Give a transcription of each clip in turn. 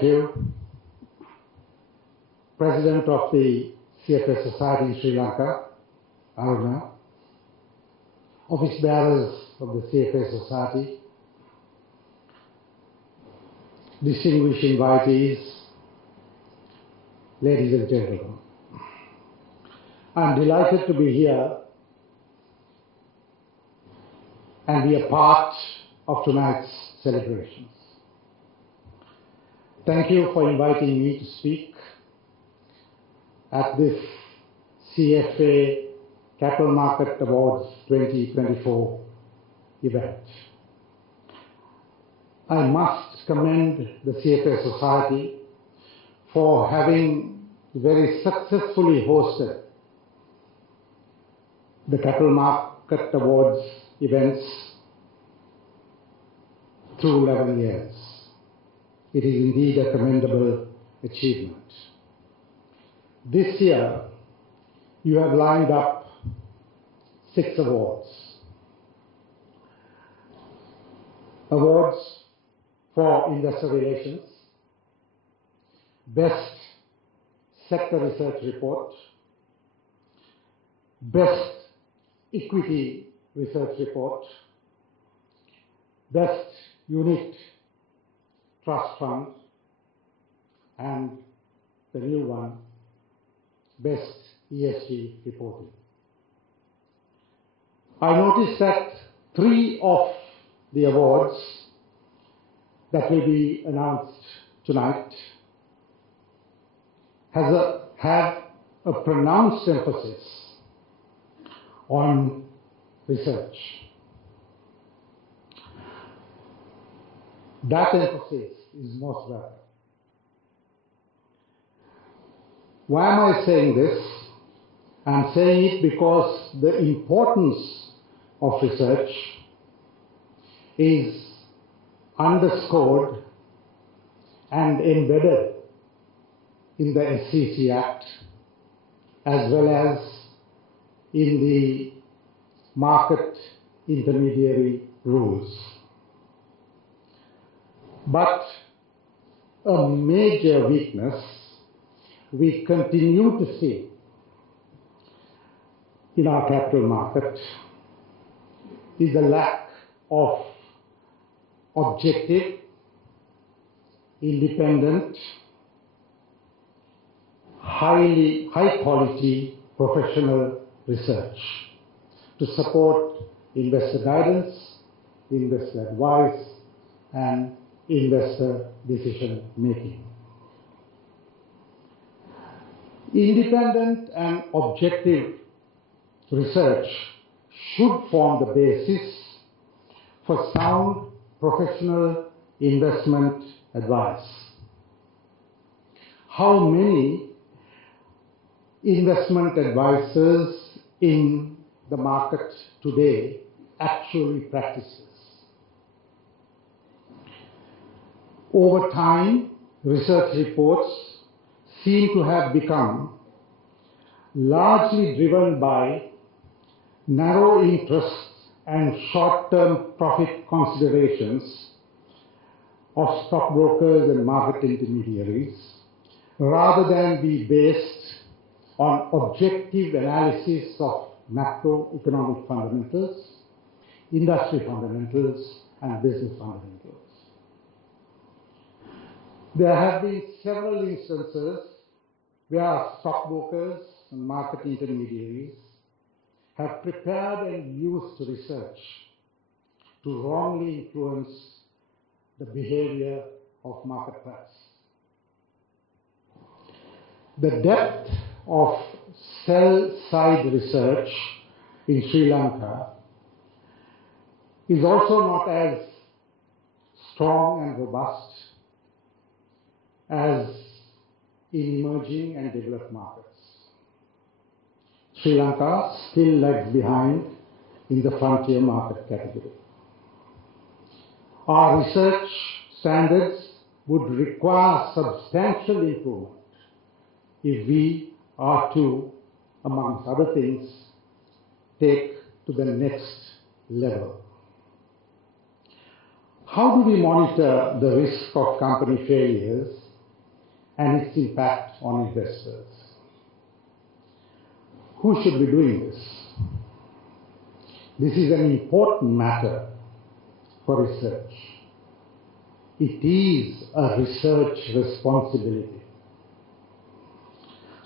Thank you. President of the CFA Society in Sri Lanka, Aruna, office bearers of the CFA Society, distinguished invitees, ladies and gentlemen. I'm delighted to be here and be a part of tonight's celebrations. Thank you for inviting me to speak at this CFA Capital Market Awards 2024 event. I must commend the CFA Society for having very successfully hosted the Capital Market Awards events through 11 years. It is indeed a commendable achievement. This year, you have lined up 6 awards. Awards for investor relations, best sector research report, best equity research report, best unit trust fund, and the new one, best ESG reporting. I noticed that 3 of the awards that will be announced tonight have a pronounced emphasis on research. That emphasis is most welcome. Why am I saying this? I'm saying it because the importance of research is underscored and embedded in the SEC Act as well as in the market intermediary rules. But a major weakness we continue to see in our capital market is the lack of objective, independent, high quality professional research to support investor guidance, investor advice, and investor decision making. Independent and objective research should form the basis for sound professional investment advice. How many investment advisors in the market today actually practice this? Over time, research reports seem to have become largely driven by narrow interests and short-term profit considerations of stockbrokers and market intermediaries, rather than be based on objective analysis of macroeconomic fundamentals, industry fundamentals, and business fundamentals. There have been several instances where stockbrokers and market intermediaries have prepared and used research to wrongly influence the behavior of market price. The depth of sell-side research in Sri Lanka is also not as strong and robust as in emerging and developed markets. Sri Lanka still lags behind in the frontier market category. Our research standards would require substantial improvement if we are to, amongst other things, take to the next level. How do we monitor the risk of company failures and its impact on investors. Who should be doing this? This is an important matter for research. It is a research responsibility.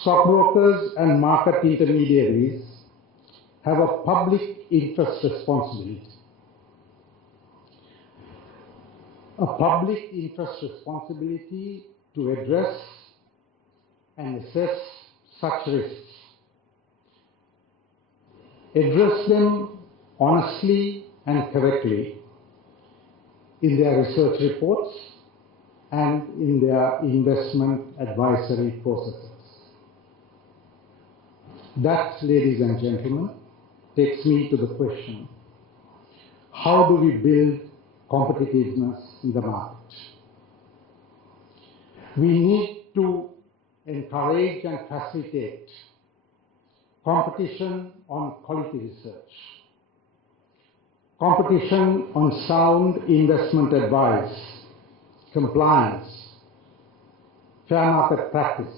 Stockbrokers and market intermediaries have a public interest responsibility. A public interest responsibility to address and assess such risks. Address them honestly and correctly in their research reports and in their investment advisory processes. That, ladies and gentlemen, takes me to the question, how do we build competitiveness in the market? We need to encourage and facilitate competition on quality research, competition on sound investment advice, compliance, fair market practice,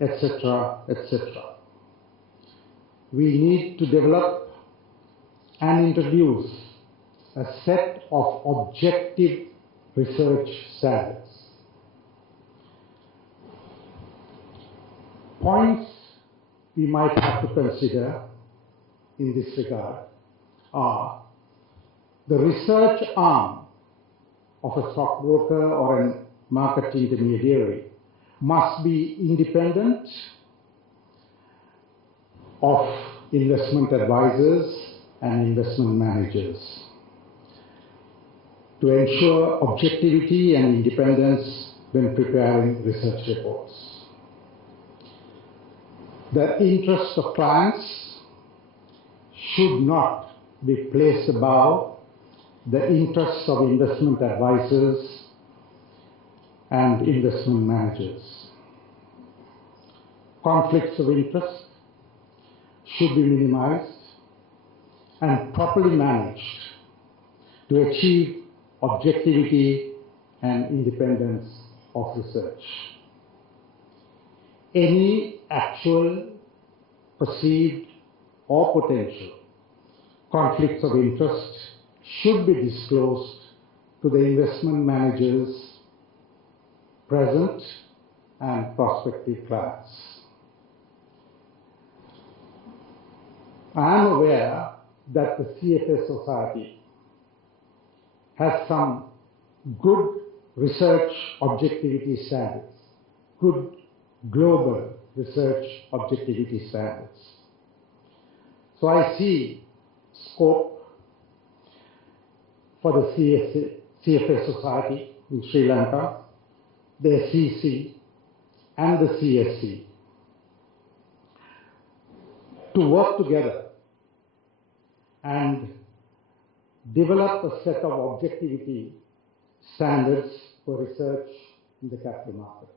etc., etc. We need to develop and introduce a set of objective research standards. Points we might have to consider in this regard are the research arm of a stockbroker or a market intermediary must be independent of investment advisors and investment managers to ensure objectivity and independence when preparing research reports. The interests of clients should not be placed above the interests of investment advisors and investment managers. Conflicts of interest should be minimized and properly managed to achieve objectivity and independence of research. Any actual, perceived, or potential conflicts of interest should be disclosed to the investment managers, present and prospective clients. I am aware that the CFA Society has some good research objectivity standards, good global research objectivity standards. So I see scope for the CFA Society in Sri Lanka, the SEC and the CSC to work together and develop a set of objectivity standards for research in the capital market.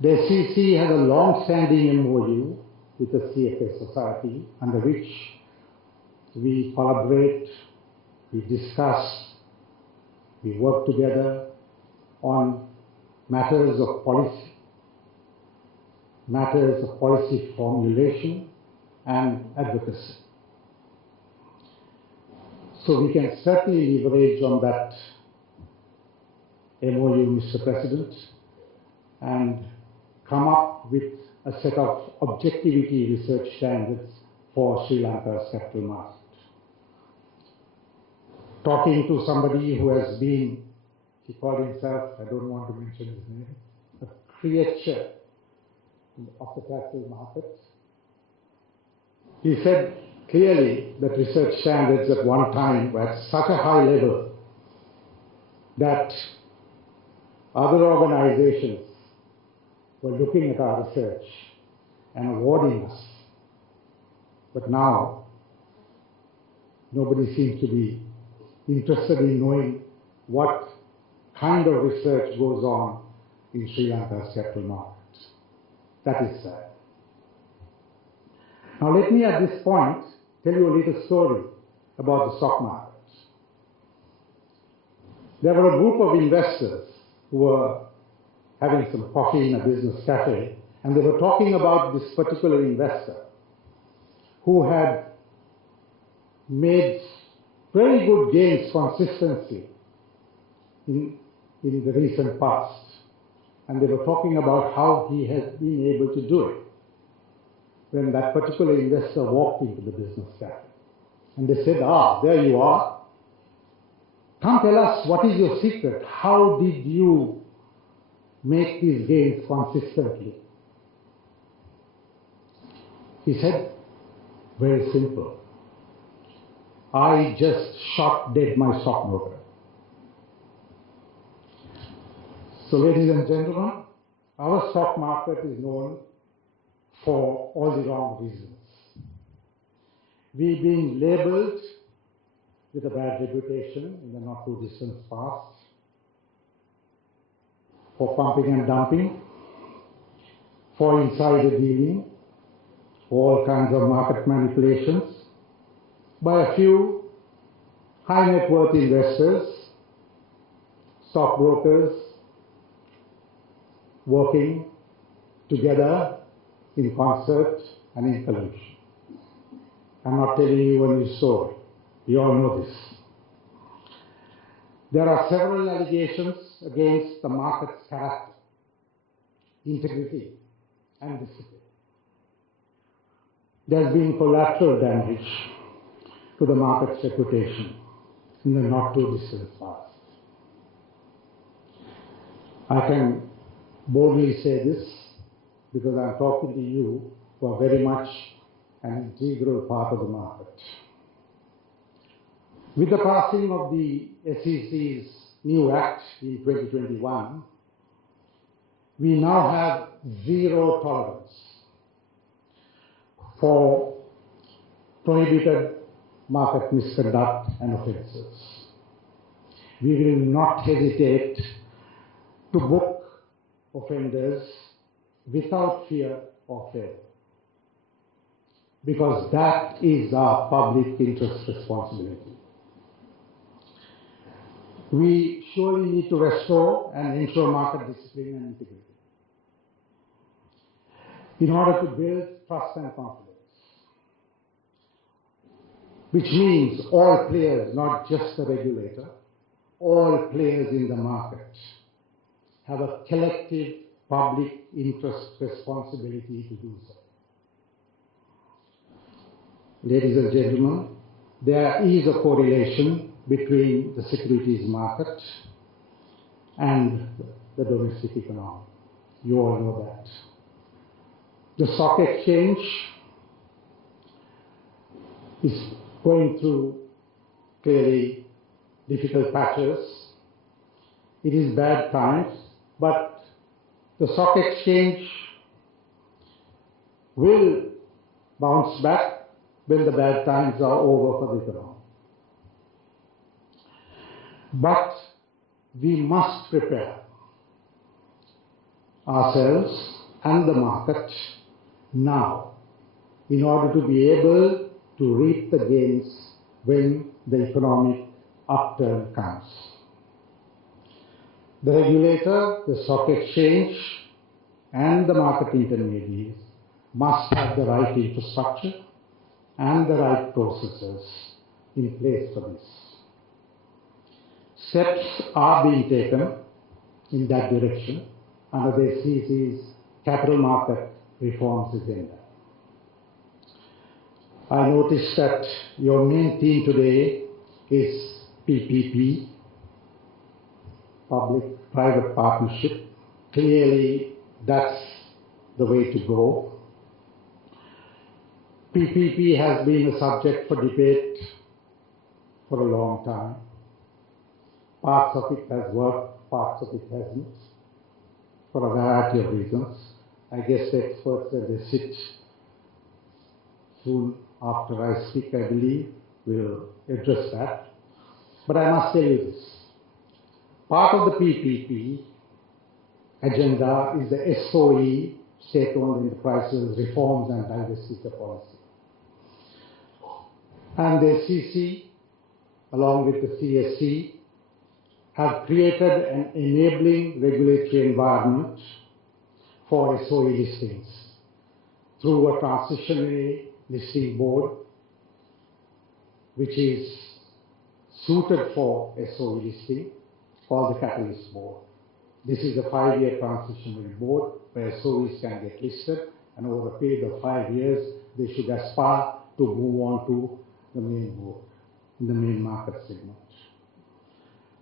The SEC has a long-standing MOU with the CFA Society, under which we collaborate, we discuss, we work together on matters of policy formulation and advocacy. So we can certainly leverage on that MOU, Mr. President, and come up with a set of objectivity research standards for Sri Lanka's capital market. Talking to somebody who has been, he called himself, I don't want to mention his name, a creature of the capital market. He said clearly that research standards at one time were at such a high level that other organizations were looking at our research and awarding us. But now, nobody seems to be interested in knowing what kind of research goes on in Sri Lanka's capital market. That is sad. Now let me at this point tell you a little story about the stock market. There were a group of investors who who were having some coffee in a business cafe, and they were talking about this particular investor who had made very good gains consistently in the recent past. And they were talking about how he has been able to do it when that particular investor walked into the business cafe. And they said, there you are. Come tell us, what is your secret? How did you make these gains consistently? He said, very simple. I just shot dead my stockbroker. So ladies and gentlemen, our stock market is known for all the wrong reasons. We've been labeled with a bad reputation in the not too distant past for pumping and dumping, for insider dealing, for all kinds of market manipulations by a few high net worth investors, stockbrokers, working together in concert and in collusion. I'm not telling you a new story. You all know this. There are several allegations against the market's character, integrity, and discipline. There's been collateral damage to the market's reputation in the not too distant past. I can boldly say this because I'm talking to you who are very much an integral part of the market. With the passing of the SEC's new act in 2021, we now have zero tolerance for prohibited market misconduct and offences. We will not hesitate to book offenders without fear or favor, because that is our public interest responsibility. We surely need to restore and ensure market discipline and integrity in order to build trust and confidence, which means all players, not just the regulator, all players in the market have a collective public interest responsibility to do so. Ladies and gentlemen, there is a correlation between the securities market and the domestic economy. You all know that. The stock exchange is going through clearly difficult patches. It is bad times, but the stock exchange will bounce back when the bad times are over for the economy. But we must prepare ourselves and the market now in order to be able to reap the gains when the economic upturn comes. The regulator, the stock exchange, and the market intermediaries must have the right infrastructure and the right processes in place for this. Steps are being taken in that direction under the SEC's capital market reforms agenda. I noticed that your main theme today is PPP, public-private partnership. Clearly, that's the way to go. PPP has been a subject for debate for a long time. Parts of it has worked, parts of it hasn't, for a variety of reasons. I guess the experts that they sit soon after I speak, I believe, will address that. But I must tell you this. Part of the PPP agenda is the SOE, State-Owned Enterprises Reforms and Divestiture Policy. And the SEC, along with the CSC, have created an enabling regulatory environment for SOE listings through a transitionary listing board which is suited for SOE listing, called the Catalyst Board. This is a 5-year transitionary board where SOEs can get listed, and over a period of 5 years they should aspire to move on to the main board, in the main market segment.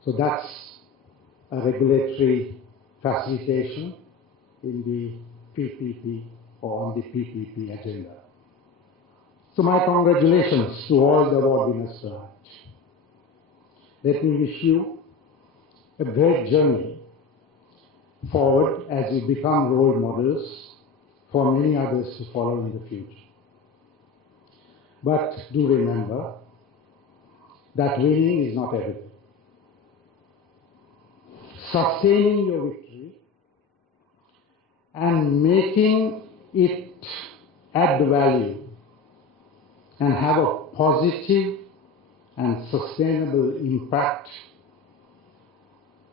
So that's a regulatory facilitation in the PPP or on the PPP agenda. So my congratulations to all the award winners tonight. Let me wish you a great journey forward as you become role models for many others to follow in the future. But do remember that winning is not everything. Sustaining your victory and making it add value and have a positive and sustainable impact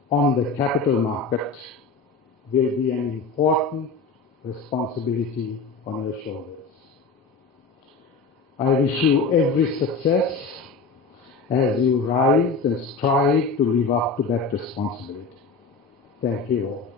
on the capital market will be an important responsibility on your shoulders. I wish you every success as you rise and strive to live up to that responsibility. Thank you all.